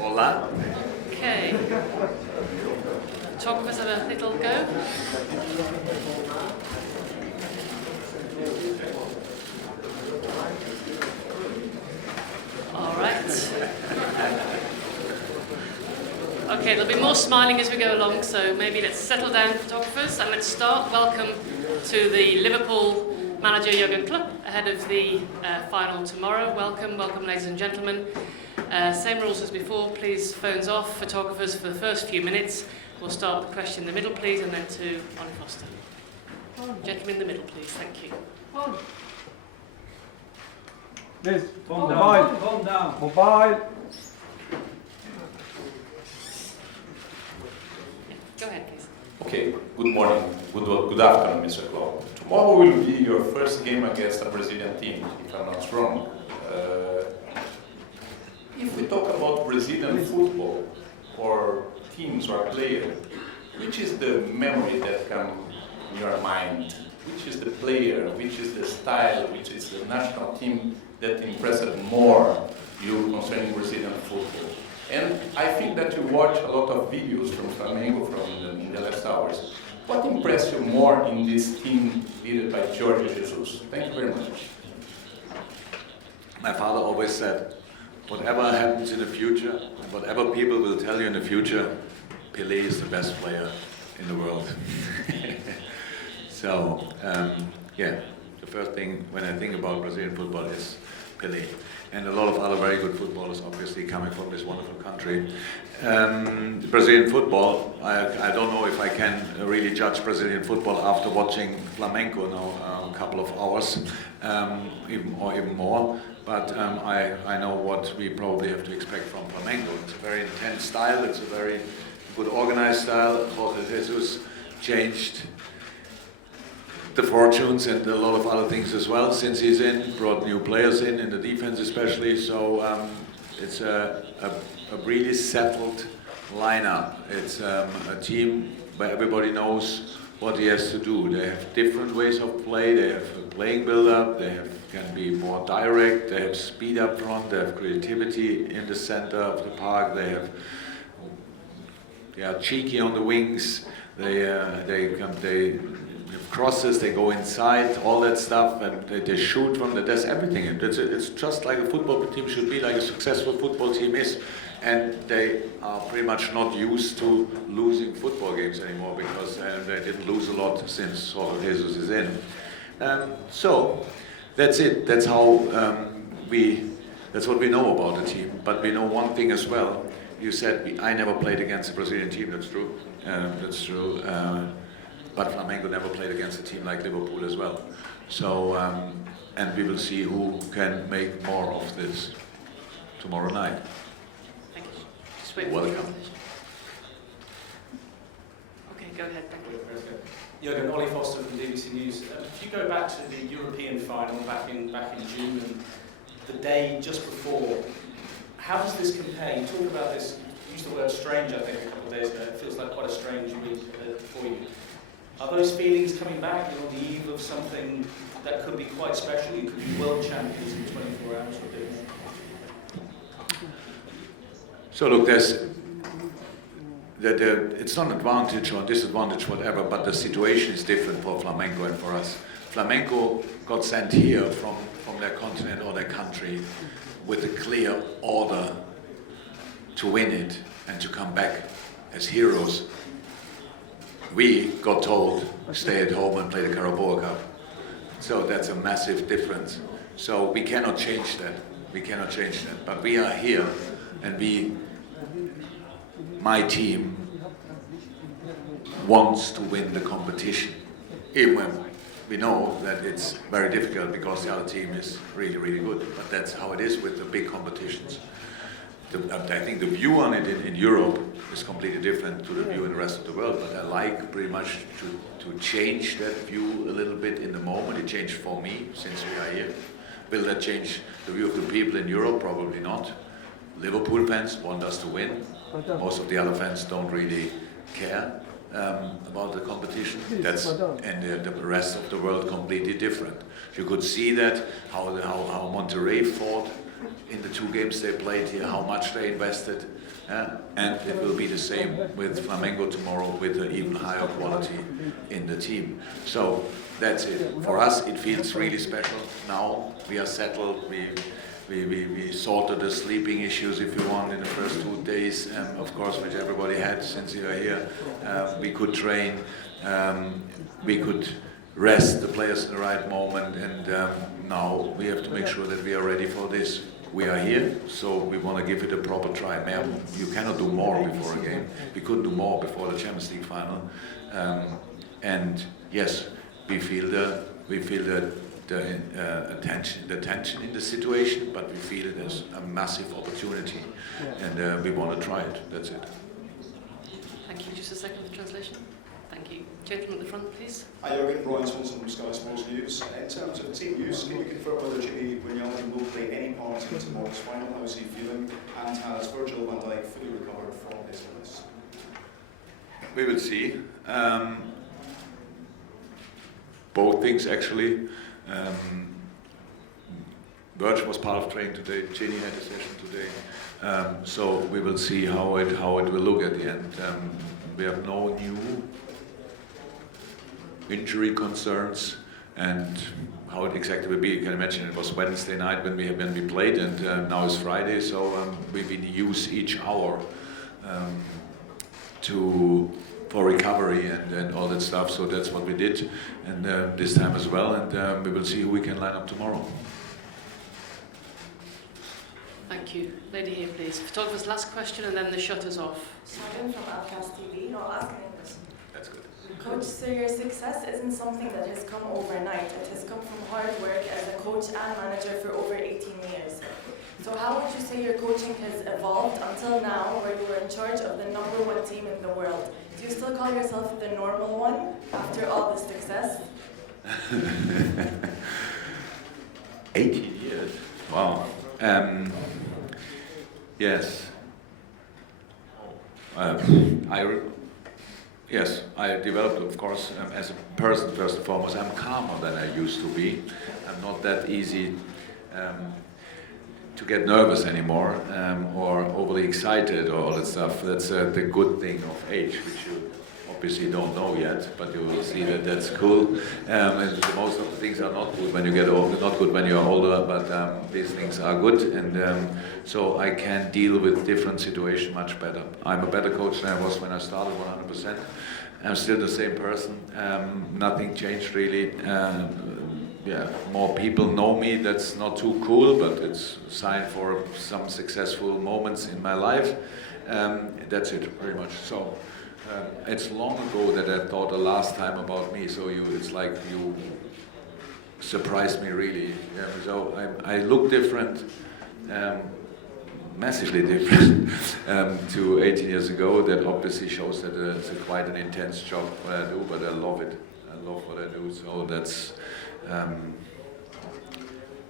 Hola. Okay. Photographers have a little go. All right. Okay, there'll be more smiling as we go along, so maybe let's settle down, photographers, and let's start. Welcome to the Liverpool manager, Jurgen Klopp, ahead of the final tomorrow. Welcome, ladies and gentlemen. Same rules as before, please, phones off, photographers for the first few minutes. We'll start with a question in the middle, please, and then to Ollie Foster. Gentleman in the middle, please, thank you. Yes, calm down. Mobile. Go ahead, please. Okay, good morning, good afternoon, Mr. Klopp. Tomorrow will be your first game against a Brazilian team, if I'm not wrong. If we talk about Brazilian football, or teams or players, which is the memory that comes in your mind? Which is the player, which is the style, which is the national team that impressed more you concerning Brazilian football? And I think that you watch a lot of videos from Flamengo in the last hours. What impressed you more in this team led by Jorge Jesus? Thank you very much. My father always said, whatever happens in the future, whatever people will tell you in the future, Pelé is the best player in the world. So, yeah, the first thing when I think about Brazilian football is Pelé. And a lot of other very good footballers, obviously, coming from this wonderful country. Brazilian football, I don't know if I can really judge Brazilian football after watching Flamengo now a couple of hours, even more. But I know what we probably have to expect from Flamengo. It's a very intense style, it's a very good organized style. Jorge Jesus changed the fortunes and a lot of other things as well since he's in, brought new players in the defense especially, so it's a really settled lineup. It's a team where everybody knows what he has to do. They have different ways of play, they have a playing build-up, can be more direct, they have speed up front, they have creativity in the center of the park, they are cheeky on the wings, they have crosses, they go inside, all that stuff, and they shoot from there's everything. It's just like a football team should be, like a successful football team is. And they are pretty much not used to losing football games anymore because they didn't lose a lot since Jorge Jesus is in. So that's it. That's how that's what we know about the team. But we know one thing as well. You said I never played against a Brazilian team. That's true. That's true. But Flamengo never played against a team like Liverpool as well. So, and we will see who can make more of this tomorrow night. Thank you. Just wait for the translation. Okay, go ahead. Thank you. Jurgen, Ollie Foster from BBC News. If you go back to the European final back in June and the day just before, how does this compare? You talk about this, you used the word strange, I think, a couple of days ago. It feels like quite a strange week for you. Are those feelings coming back? You're on the eve of something that could be quite special. You could be world champions in 24 hours or a bit more. So look, it's not an advantage or disadvantage, whatever, but the situation is different for Flamengo and for us. Flamengo got sent here from their continent or their country with a clear order to win it and to come back as heroes. We got told, stay at home and play the Carabao Cup. So that's a massive difference. So we cannot change that. We cannot change that. But we are here and my team wants to win the competition. Even when we know that it's very difficult because the other team is really, really good. But that's how it is with the big competitions. I think the view on it in Europe is completely different to the view in the rest of the world, but I like pretty much to change that view a little bit in the moment. It changed for me since we are here. Will that change the view of the people in Europe? Probably not. Liverpool fans want us to win. Most of the other fans don't really care. about the competition. That's and the rest of the world completely different. You could see that how Monterrey fought in the 2 games they played here, how much they invested, and it will be the same with Flamengo tomorrow with an even higher quality in the team. So that's it. For us, it feels really special. Now we are settled. We sorted the sleeping issues, if you want, in the first 2 days, of course, which everybody had since you are here. We could train, we could rest the players in the right moment, and now we have to make sure that we are ready for this. We are here, so we want to give it a proper try. You cannot do more before a game. We couldn't do more before the Champions League final, and yes, we feel the tension in the situation, but we feel it as a massive opportunity, and we want to try it. That's it. Thank you. Just a second for translation. Thank you. Gentleman at the front, please. Hi, Jurgen. Brian Swanson from Sky Sports News. In terms of team use, can you confirm whether Jimmy Wijnaldum will play any part in tomorrow's final? How is he feeling? And has Virgil van Dijk fully recovered from his illness? We will see. Both things actually. Virgil was part of training today. Ginny had a session today. So we will see how it will look at the end. We have no new injury concerns, and how it exactly will be, you can imagine it was Wednesday night when we played, and now it's Friday, so we use each hour for recovery and all that stuff. So that's what we did, and this time as well, and we will see who we can line up tomorrow. Thank you. Lady here, please. Photographer's last question, and then the shutters off. Sharon from Outcast TV. I'll ask in English. That's good. Coach, so your success isn't something that has come overnight. It has come from hard work as a coach and manager for over 18 years. So how would you say your coaching has evolved until now, where you are in charge of the #1 team in the world? Do you still call yourself the normal one after all this success? 18 years. Wow. Yes. Yes, I developed, of course, as a person, first and foremost. I'm calmer than I used to be. I'm not that easy to get nervous anymore, or overly excited or all that stuff. That's the good thing of age, which you obviously don't know yet, but you will see that that's cool. And most of the things are not good when you get older, not good when you're older, but these things are good, and so I can deal with different situations much better. I'm a better coach than I was when I started, 100%. I'm still the same person. Nothing changed really. Yeah, more people know me. That's not too cool, but it's a sign for some successful moments in my life. That's it, pretty much. So. It's long ago that I thought the last time about me, so it's like you surprised me really. Yeah, so I look different, massively different to 18 years ago. That obviously shows that it's quite an intense job what I do, but I love it. I love what I do, so that's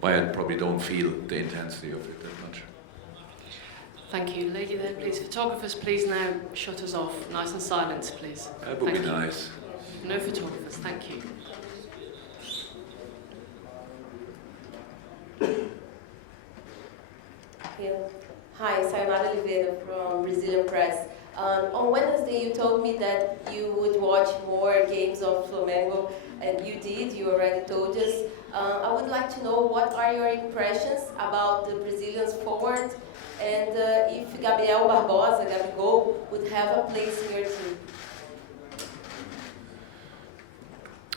why I probably don't feel the intensity of it that much. Thank you. Lady there, please. Photographers, please now shutters off. Nice and silent, please. That would be nice. No photographers, thank you. Hi, Sayonara Oliveira from Brazilian Press. On Wednesday you told me that you would watch more games of Flamengo, and you did, you already told us. I would like to know what are your impressions about the Brazilians forward, and if Gabriel Barbosa, Gabigol, would have a place in your team.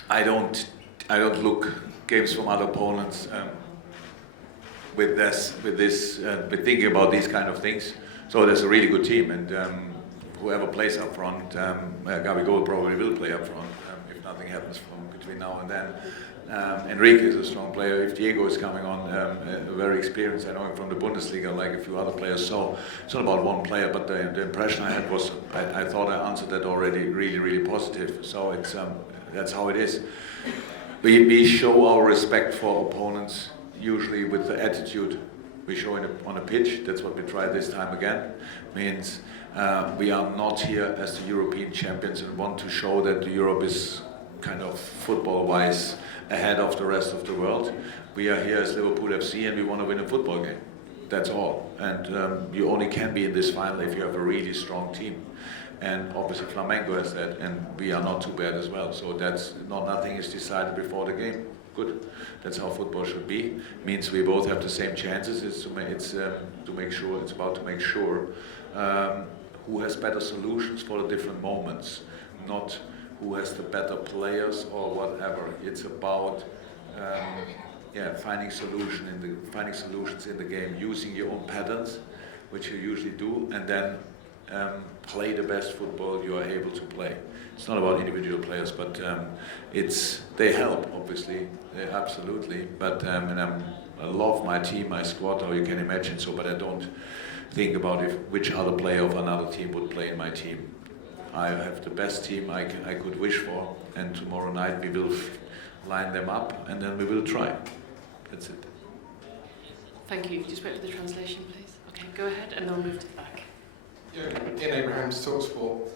I don't look games from other opponents with thinking about these kind of things. So there's a really good team, and whoever plays up front, Gabigol probably will play up front if nothing happens between now and then. Enrique is a strong player. If Diego is coming on, very experienced, I know him from the Bundesliga, like a few other players. So it's not about one player, but the impression I had was, I thought I answered that already really, really positive. So it's that's how it is. We show our respect for opponents usually with the attitude we show on a pitch. That's what we tried this time again. Means We are not here as the European champions and want to show that Europe is kind of football-wise ahead of the rest of the world. We are here as Liverpool FC and we want to win a football game. That's all. And you only can be in this final if you have a really strong team. And obviously Flamengo has that, and we are not too bad as well. So that's nothing is decided before the game. Good. That's how football should be. Means we both have the same chances. It's about to make sure who has better solutions for the different moments, not who has the better players or whatever. It's about finding solutions in the game, using your own patterns, which you usually do, and then play the best football you are able to play. It's not about individual players, but they help, obviously, absolutely. But I love my team, my squad, how you can imagine. So, but I don't think about which other player of another team would play in my team. I have the best team I could wish for, and tomorrow night we will line them up, and then we will try. That's it. Thank you. Just wait for the translation, please. Okay, go ahead, and then we'll move to the back. Ian Abrahams, TalkSport.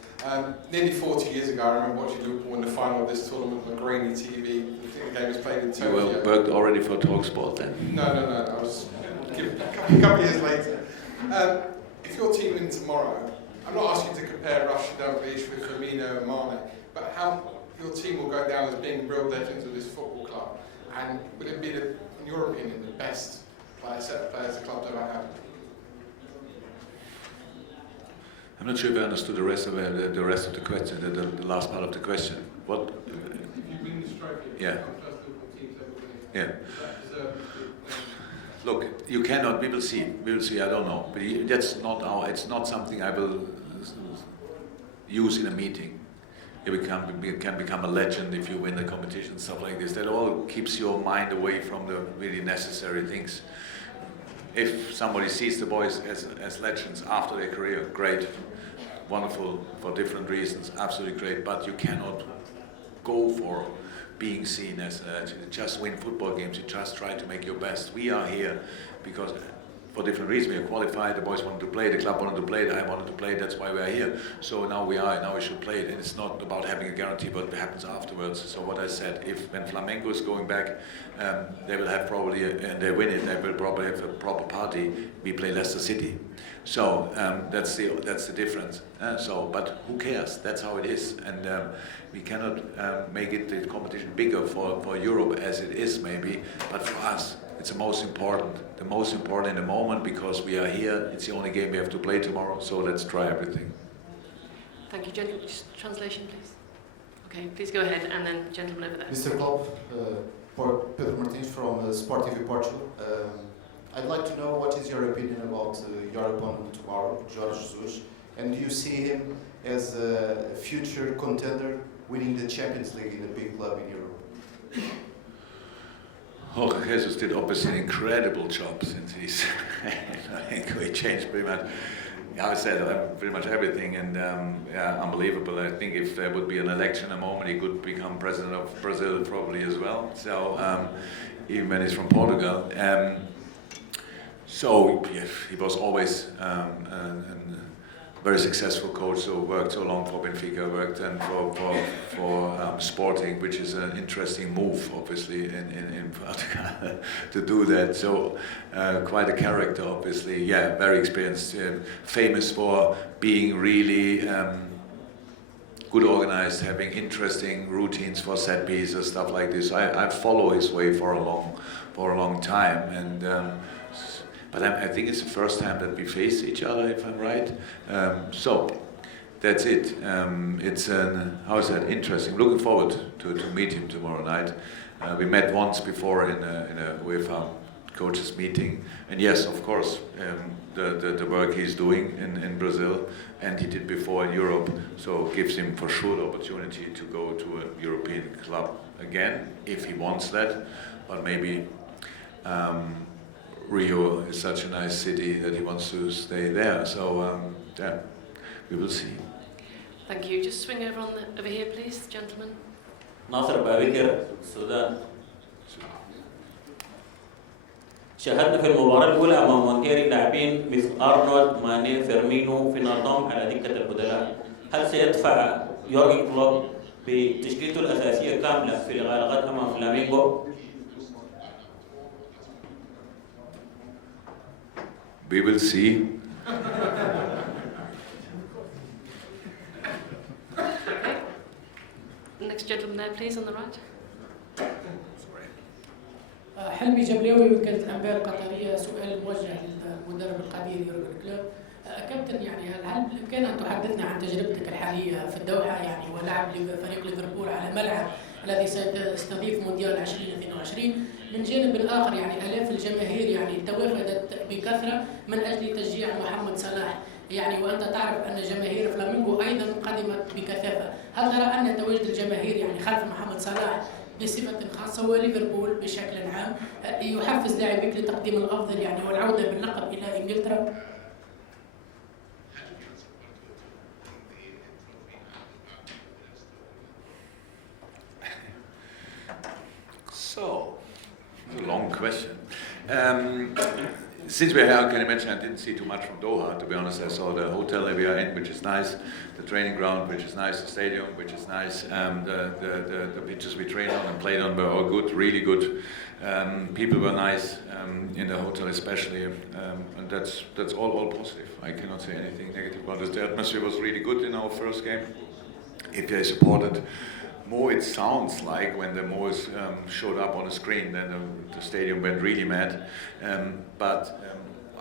Nearly 40 years ago, I remember watching Liverpool win the final of this tournament on grainy TV. I think the game was played in Tokyo. You worked already for TalkSport then? No. I was a couple of years later. If your team wins tomorrow, I'm not asking you to compare Rashid Dalglish with Firmino and Mane, but how your team will go down as being real legends of this football club, and would it be, in your opinion, the best set of players the club's ever had? I'm not sure if I understood the rest of the question, the last part of the question. What? If you win this trophy, yeah. first Liverpool teams ever win it. Yeah. Look, you cannot. We will see. I don't know. But that's not it's not something I will use in a meeting. You can become a legend if you win the competition, stuff like this. That all keeps your mind away from the really necessary things. If somebody sees the boys as legends after their career, great, wonderful, for different reasons, absolutely great, but you cannot go for being seen as a legend. You just win football games, you just try to make your best. We are here because for different reasons. We are qualified, the boys wanted to play, the club wanted to play, I wanted to play, that's why we are here. So now we should play it. And it's not about having a guarantee what happens afterwards. So what I said, when Flamengo is going back, they will have probably, and they win it, they will probably have a proper party. We play Leicester City. So that's the difference. But who cares? That's how it is. And we cannot make it the competition bigger for Europe as it is maybe, but for us, it's the most important in the moment, because we are here. It's the only game we have to play tomorrow, so let's try everything. Thank you, gentlemen. Just translation, please. Okay, please go ahead, and then gentleman over there. Mr. Klopp, Pedro Martins from Sport TV Portugal. I'd like to know what is your opinion about your opponent tomorrow, Jorge Jesus, and do you see him as a future contender winning the Champions League in a big club in Europe? Jorge Jesus did obviously an incredible job since he's I think he changed pretty much. I said pretty much everything, and unbelievable. I think if there would be an election in a moment, he could become president of Brazil probably as well. So even when he's from Portugal, he was always a very successful coach. So worked so long for Benfica, worked then for Sporting, which is an interesting move, obviously, in Portugal to do that. So quite a character, obviously. Yeah, very experienced, famous for being really good organized, having interesting routines for set pieces, stuff like this. I follow his way for a long time, and. But I think it's the first time that we face each other, if I'm right. So that's it. It's interesting. Looking forward to meet him tomorrow night. We met once before in a UEFA coaches meeting, and yes, of course, the work he's doing in Brazil, and he did before in Europe, so gives him for sure the opportunity to go to a European club again if he wants that, but maybe. Rio is such a nice city that he wants to stay there. So we will see. Thank you. Just swing over over here, please, gentlemen. Nasser Babikir, Sudan. شاهدنا في المباراة الأولى أمام مونتيري لاعبين مثل أرنولد، ماني، فيرمينو، فينالدوم على دكة البدلاء. هل سيدفع يورجن كلوب بتشكيلته الأساسية كاملة في الغالبات أمام فلامينغو؟ We will see. Next gentleman there, please, on the right. حلمي جبلاوي وكالة الأنباء القطرية. سؤال موجه للمدرب القدير يورجن كلوب. كابتن، يعني هل بإمكان أن تحدثنا عن تجربتك الحالية في الدوحة يعني ولعب فريق ليفربول على ملعب الذي سيستضيف مونديال 2022؟ من جانب آخر يعني آلاف الجماهير يعني توافدت بكثرة من أجل تشجيع محمد صلاح، يعني وأنت تعرف أن جماهير فلامينغو أيضا قدمت بكثافة. هل ترى أن تواجد الجماهير يعني خلف محمد صلاح بصفة خاصة وليفربول بشكل عام يحفز لاعبيك لتقديم الأفضل يعني والعودة باللقب إلى إنجلترا؟ So, it's a long question. Since we're here, I can imagine I didn't see too much from Doha. To be honest, I saw the hotel that we are in, which is nice, the training ground, which is nice, the stadium, which is nice, the pitches we trained on and played on were all good, really good. People were nice in the hotel, especially, and that's all positive. I cannot say anything negative about it. The atmosphere was really good in our first game. If they supported more, it sounds like when the Moors showed up on the screen, then the stadium went really mad. But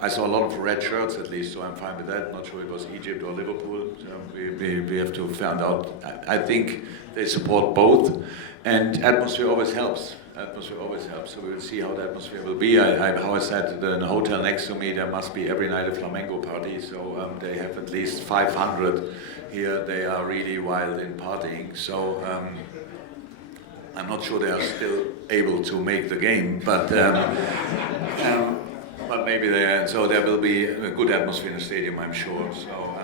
I saw a lot of red shirts at least, so I'm fine with that. Not sure it was Egypt or Liverpool. We have to find out. I think they support both, and atmosphere always helps. Atmosphere always helps. So we will see how the atmosphere will be. How I said, in the hotel next to me, there must be every night a Flamengo party. So they have at least 500 here. They are really wild in partying. So I'm not sure they are still able to make the game, but maybe they are. So there will be a good atmosphere in the stadium, I'm sure. So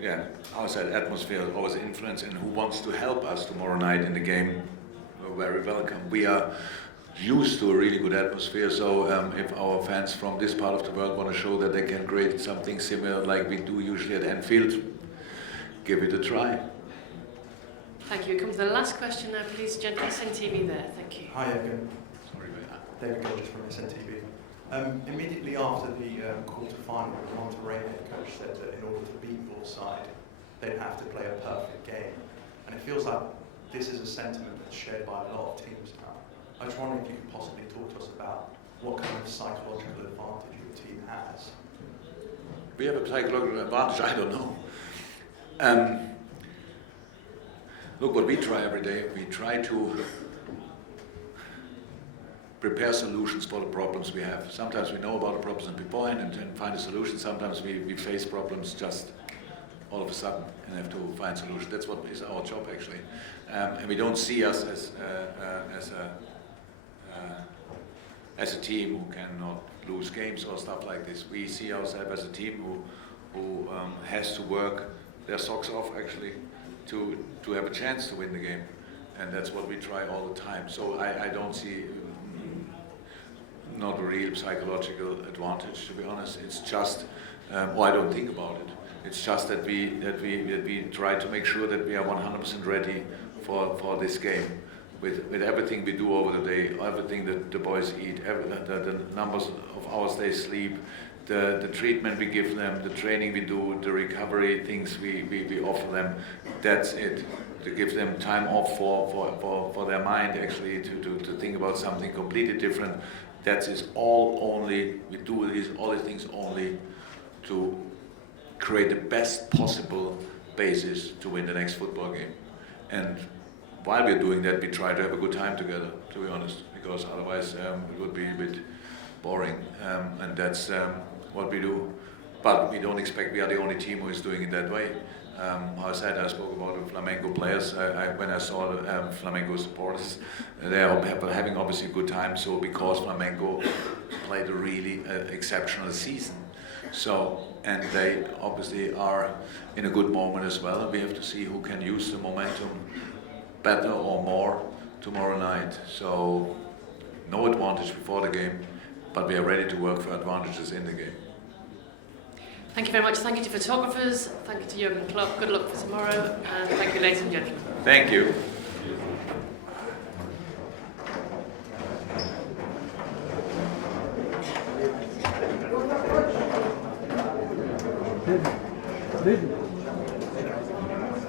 yeah, how I said, atmosphere always influence, and who wants to help us tomorrow night in the game? Very welcome. We are used to a really good atmosphere, so if our fans from this part of the world want to show that they can create something similar like we do usually at Anfield, give it a try. Thank you. Come to the last question now, please, gentlemen. SNTV there. Thank you. Hi, Egan. Sorry about that. David Rogers from SNTV. Immediately after the quarter-final, the Monterrey head coach said that in order to beat Bullside, they'd have to play a perfect game. And it feels like this is a sentiment that's shared by a lot of teams now. I was wondering if you could possibly talk to us about what kind of psychological advantage your team has. We have a psychological advantage, I don't know. Look, what we try every day, we try to prepare solutions for the problems we have. Sometimes we know about the problems beforehand and find a solution. Sometimes we face problems just all of a sudden and have to find solutions. That's what is our job, actually. And we don't see us as a team who cannot lose games or stuff like this. We see ourselves as a team who has to work their socks off, actually, to have a chance to win the game. And that's what we try all the time. So I don't see not a real psychological advantage, to be honest. It's just, I don't think about it. It's just that we try to make sure that we are 100% ready for this game, with everything we do over the day, everything that the boys eat, the numbers of hours they sleep, the treatment we give them, the training we do, the recovery things we offer them. That's it. To give them time off for their mind, actually, to think about something completely different. That is all only, we do all these things only to create the best possible basis to win the next football game. And while we're doing that, we try to have a good time together, to be honest, because otherwise it would be a bit boring. And that's what we do. But we don't expect we are the only team who is doing it that way. How I said, I spoke about the Flamengo players. When I saw the Flamengo supporters, they are having obviously a good time. So because Flamengo played a really exceptional season, so and they obviously are in a good moment as well. We have to see who can use the momentum better or more tomorrow night. So no advantage before the game. but we are ready to work for advantages in the game. Thank you very much. Thank you to photographers. Thank you to Jurgen Klopp. Good luck for tomorrow. And thank you, ladies and gentlemen. Thank you. Listen.